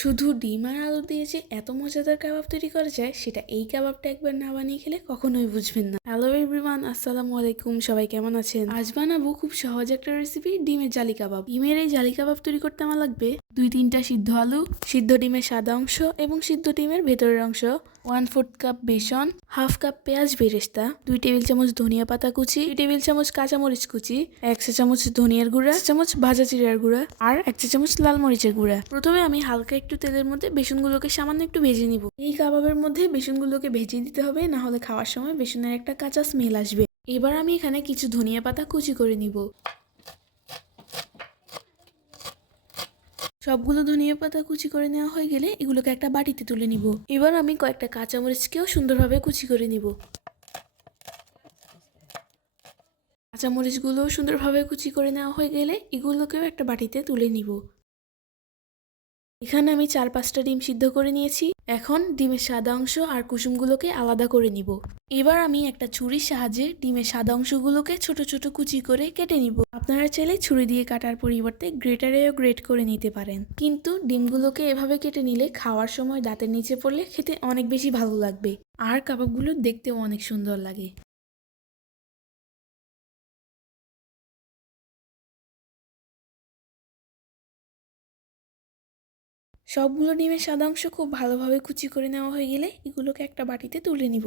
শুধু ডিম আর আলু দিয়ে যে এত মজাদার কাবাব তৈরি করা যায় সেটা এই কাবাবটা একবার না বানিয়ে খেলে কখনোই বুঝবেন না। হ্যালো এভরিওয়ান, আসসালামু আলাইকুম। সবাই কেমন আছেন? আজ বানাবো খুব সহজ একটা রেসিপি, ডিমের জালি কাবাব। ডিমের এই জালি কাবাব তৈরি করতে আমার লাগবে 2-3টা সিদ্ধ আলু, সিদ্ধ ডিমের সাদা অংশ এবং সিদ্ধ ডিমের ভেতরের অংশ, 1/4 কাপ বেসন, হাফ কাপ পেঁয়াজ বেরেস্তা, 2 টেবিল চামচ ধনিয়া পাতা কুচি, 2 টেবিল চামচ কাঁচামরিচ কুচি, 1 চা চামচ ধনিয়ার গুঁড়া, 1 চামচ ভাজা জিরার গুঁড়া আর 1 চা চামচ লাল মরিচের গুঁড়া। প্রথমে আমি হালকা একটু তেলের মধ্যে বেসনগুলোকে সামান্য একটু ভেজে নিব। এই কাবাবের মধ্যে বেসনগুলোকে ভেজে দিতে হবে, না হলে খাওয়ার সময় বেসনের একটা কাঁচা স্মেল আসবে। এবার আমি এখানে কিছু ধনিয়া পাতা কুচি করে নিব। সবগুলো ধনিয়া পাতা কুচি করে নেওয়া হয়ে গেলে এগুলোকে একটা বাটিতে তুলে নিব। এবার আমি কয়েকটা কাঁচামরিচকেও সুন্দরভাবে কুচি করে নিব। কাঁচামরিচগুলো সুন্দরভাবে কুচি করে নেওয়া হয়ে গেলে এগুলোকেও একটা বাটিতে তুলে নিব। এখানে আমি 4-5টা ডিম সিদ্ধ করে নিয়েছি। এখন ডিমের সাদা অংশ আর কুসুমগুলোকে আলাদা করে নিব। এবার আমি একটা ছুরির সাহায্যে ডিমের সাদা অংশগুলোকে ছোট ছোট কুচি করে কেটে নিব। আপনারা চাইলে ছুরি দিয়ে কাটার পরিবর্তে গ্রেটারেও গ্রেট করে নিতে পারেন, কিন্তু ডিমগুলোকে এভাবে কেটে নিলে খাওয়ার সময় দাঁতের নিচে পড়লে খেতে অনেক বেশি ভালো লাগবে, আর কাবাবগুলো দেখতেও অনেক সুন্দর লাগে। সবগুলো ডিমের সাদা অংশ খুব ভালোভাবে কুচি করে নেওয়া হয়ে গেলে এগুলোকে একটা বাটিতে তুলে নিব।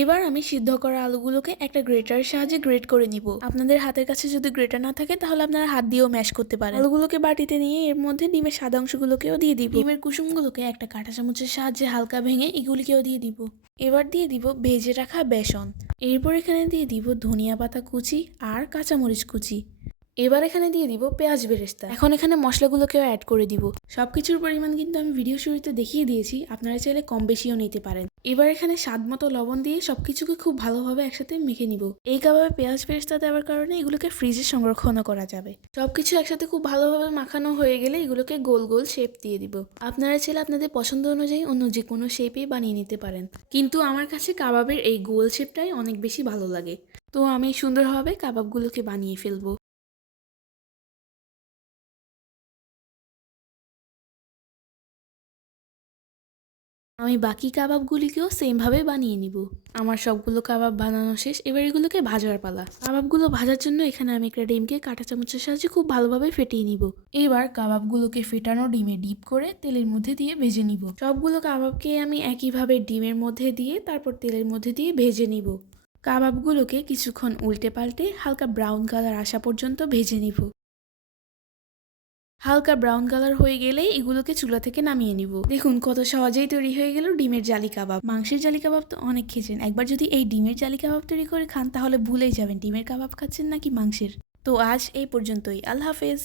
এবার আমি সিদ্ধ করা আলুগুলোকে একটা গ্রেটারের সাহায্যে গ্রেট করে নিব। আপনাদের হাতের কাছে যদি গ্রেটার না থাকে তাহলে আপনারা হাত দিয়েও ম্যাশ করতে পারেন। আলুগুলোকে বাটিতে নিয়ে এর মধ্যে ডিমের সাদা অংশগুলোকেও দিয়ে দিব। ডিমের কুসুমগুলোকে একটা কাঁটা চামচের সাহায্যে হালকা ভেঙে এগুলিকেও দিয়ে দিব। এবার দিয়ে দিব ভেজে রাখা বেসন। এরপর এখানে দিয়ে দিব ধনিয়া পাতা কুচি আর কাঁচামরিচ কুচি। এবার এখানে দিয়ে দিব পেঁয়াজ বেরেস্তা। এখন এখানে মশলাগুলোকেও অ্যাড করে দিব। সবকিছুর পরিমাণ কিন্তু আমি ভিডিও শুরুতে দেখিয়ে দিয়েছি, আপনারা চাইলে কম বেশিও নিতে পারেন। এবার এখানে স্বাদ মতো লবণ দিয়ে সবকিছুকে খুব ভালোভাবে একসাথে মেখে নিব। এই কাবাবে পেঁয়াজ বেরেস্তা দেওয়ার কারণে এগুলোকে ফ্রিজে সংরক্ষণও করা যাবে। সবকিছু একসাথে খুব ভালোভাবে মাখানো হয়ে গেলে এগুলোকে গোল গোল শেপ দিয়ে দিব। আপনারা চাইলে আপনাদের পছন্দ অনুযায়ী অন্য যে কোনো শেপেই বানিয়ে নিতে পারেন, কিন্তু আমার কাছে কাবাবের এই গোল শেপটাই অনেক বেশি ভালো লাগে। তো আমি সুন্দরভাবে কাবাবগুলোকে বানিয়ে ফেলবো। আমি বাকি কাবাবগুলিকেও সেমভাবে বানিয়ে নিব। আমার সবগুলো কাবাব বানানো শেষ, এবার এগুলোকে ভাজার পালা। কাবাবগুলো ভাজার জন্য এখানে আমি একটা ডিমকে কাঁটা চামচের সাহায্যে খুব ভালোভাবে ফেটিয়ে নিব। এবার কাবাবগুলোকে ফেটানো ডিমে ডিপ করে তেলের মধ্যে দিয়ে ভেজে নিব। সবগুলো কাবাবকে আমি একইভাবে ডিমের মধ্যে দিয়ে তারপর তেলের মধ্যে দিয়ে ভেজে নিব। কাবাবগুলোকে কিছুক্ষণ উল্টে পাল্টে হালকা ব্রাউন কালার আসা পর্যন্ত ভেজে নিব। হালকা ব্রাউন কালার হয়ে গেলেই এগুলোকে চুলা থেকে নামিয়ে নিব। দেখুন কত সহজেই তৈরি হয়ে গেল ডিমের জালি কাবাব। মাংসের জালি কাবাব তো অনেক খেয়েছেন, একবার যদি এই ডিমের জালি কাবাব তৈরি করে খান তাহলে ভুলেই যাবেন ডিমের কাবাব খাচ্ছেন নাকি মাংসের। তো আজ এই পর্যন্তই, আল্লাহ হাফেজ।